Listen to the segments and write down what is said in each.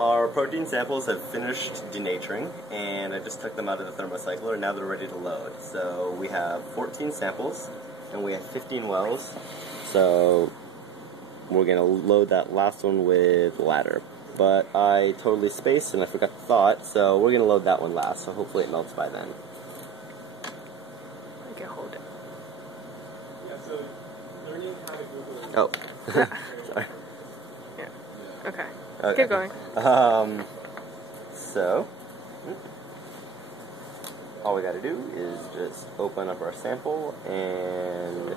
Our protein samples have finished denaturing, and I just took them out of the thermocycler, and now they're ready to load. So we have 14 samples, and we have 15 wells. So we're going to load that last one with ladder. But I totally spaced, and I forgot the thought, so we're going to load that one last, so hopefully it melts by then. I can hold it. Yeah, so learning how to Google. Oh, sorry. Yeah, okay. Okay. Keep going. So, all we got to do is just open up our sample, and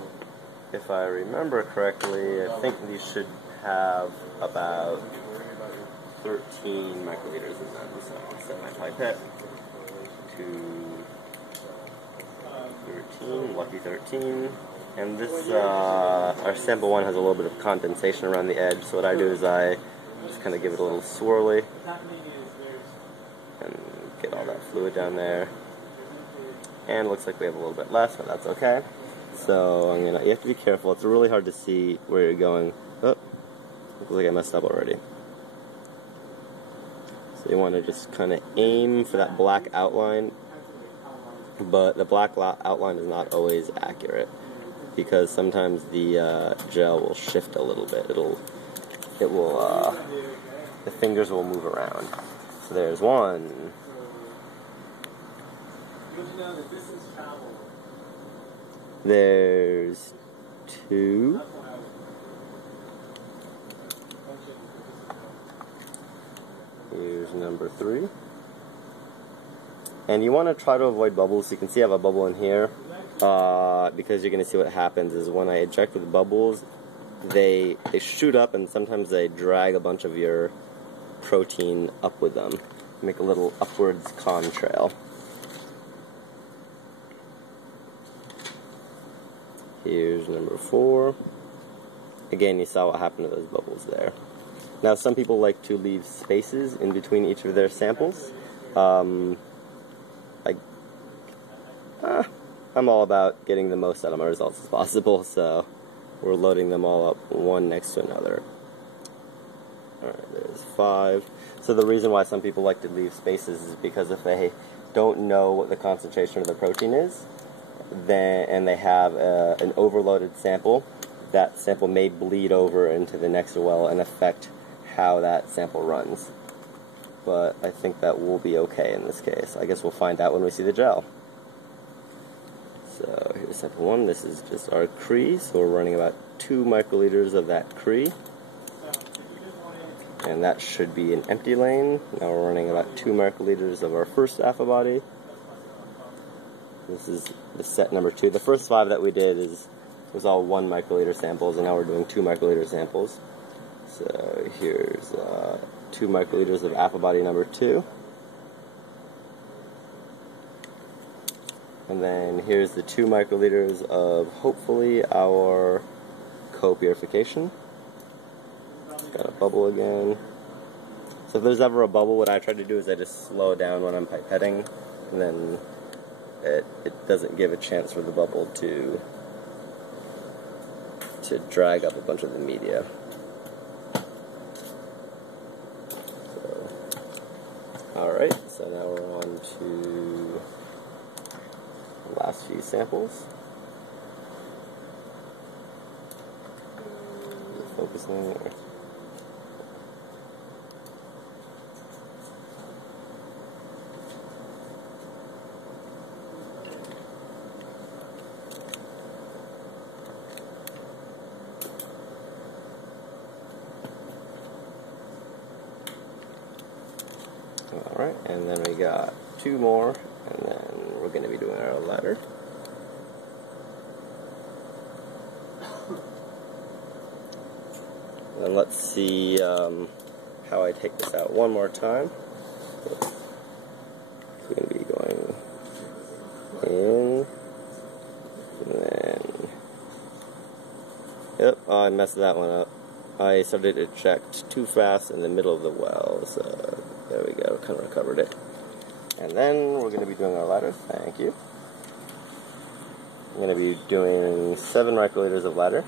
if I remember correctly, I think these should have about 13 microliters in them. So I'll set my pipette to 13, lucky 13. And this, our sample one has a little bit of condensation around the edge, so what I do is I just kind of give it a little swirly and get all that fluid down there. And it looks like we have a little bit less, but that's okay. So you have to be careful. It's really hard to see where you're going. Oh, looks like I messed up already. So you want to just kind of aim for that black outline, but the black outline is not always accurate because sometimes the gel will shift a little bit. The fingers will move around. So there's one. There's two. Here's number 3. And you want to try to avoid bubbles. You can see I have a bubble in here because you're going to see what happens is when I eject with the bubbles, they shoot up and sometimes they drag a bunch of your protein up with them. Make a little upwards contrail. Here's number 4. Again, you saw what happened to those bubbles there. Now, some people like to leave spaces in between each of their samples. I'm all about getting the most out of my results as possible, so we're loading them all up one next to another. Alright, there's 5. So the reason why some people like to leave spaces is because if they don't know what the concentration of the protein is, and they have an overloaded sample, that sample may bleed over into the next well and affect how that sample runs. But I think that will be okay in this case. I guess we'll find out when we see the gel. So here's sample 1. This is just our Cree, so we're running about 2 microliters of that Cree. And that should be an empty lane. Now we're running about 2 microliters of our first alpha body. This is the set number 2. The first 5 that we did was all 1 microliter samples, and now we're doing 2 microliter samples. So here's 2 microliters of alpha body number 2. And then here's the 2 microliters of hopefully our co-purification. Got a bubble again. So if there's ever a bubble, what I try to do is I just slow down when I'm pipetting, and then it doesn't give a chance for the bubble to drag up a bunch of the media. Alright, so now we're on to the last few samples. Is it focusing or? Alright, and then we got 2 more, and then we're going to be doing our ladder. And let's see how I take this out one more time. It's going to be going in, and then, yep, oh, I messed that one up. I started to eject too fast in the middle of the well, so there we go, kind of recovered it. And then we're going to be doing our ladder. Thank you. I'm going to be doing 7 microliters of ladder.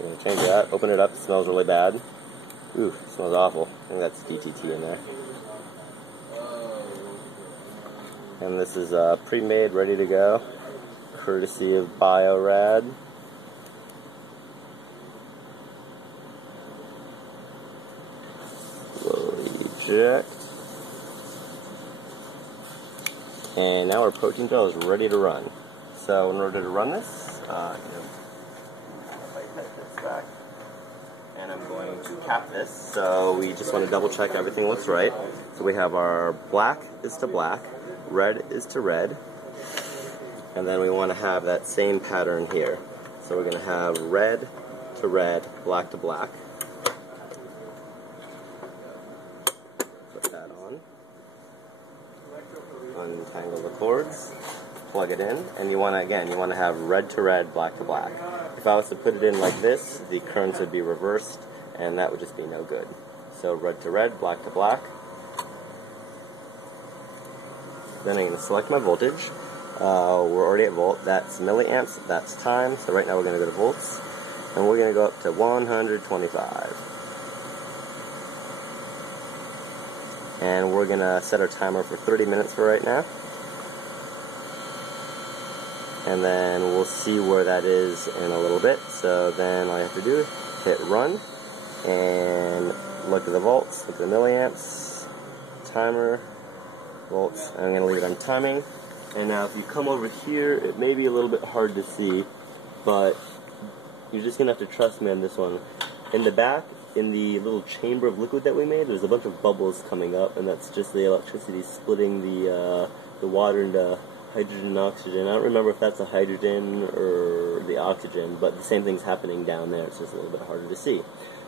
I'm going to change that, open it up, it smells really bad. Ooh, smells awful. I think that's DTT in there. And this is pre-made, ready to go, courtesy of Biorad. Slowly eject. And now our protein gel is ready to run. So in order to run this, back, and I'm going to cap this. So we just want to double check everything looks right. So we have our black is to black, red is to red, and then we want to have that same pattern here. So we're going to have red to red, black to black. Put that on. Untangle the cords, plug it in, and you want to have red to red, black to black. If I was to put it in like this, the currents would be reversed, and that would just be no good. So red to red, black to black. Then I'm going to select my voltage. We're already at volt. That's milliamps. That's time. So right now we're going to go to volts, and we're going to go up to 125. And we're going to set our timer for 30 minutes for right now. And then we'll see where that is in a little bit. So then all you have to do is hit run and look at the volts, look at the milliamps, timer, volts. I'm going to leave it on timing. And now if you come over here, it may be a little bit hard to see, but you're just going to have to trust me on this one. In the back, in the little chamber of liquid that we made, there's a bunch of bubbles coming up, and that's just the electricity splitting the water into hydrogen and oxygen. I don't remember if that's a hydrogen or the oxygen, but the same thing's happening down there. It's just a little bit harder to see.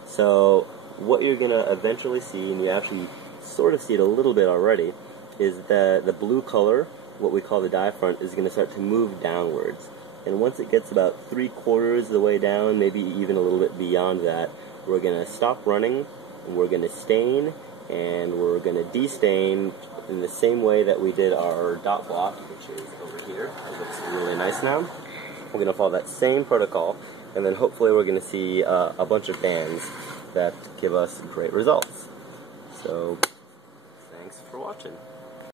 So what you're going to eventually see, and you actually sort of see it a little bit already, is that the blue color, what we call the dye front, is going to start to move downwards. And once it gets about 3/4 of the way down, maybe even a little bit beyond that, we're going to stop running, and we're going to stain, and we're going to destain in the same way that we did our dot block, which is over here. It looks really nice now. We're going to follow that same protocol, and then hopefully we're going to see a bunch of bands that give us great results. So, thanks for watching.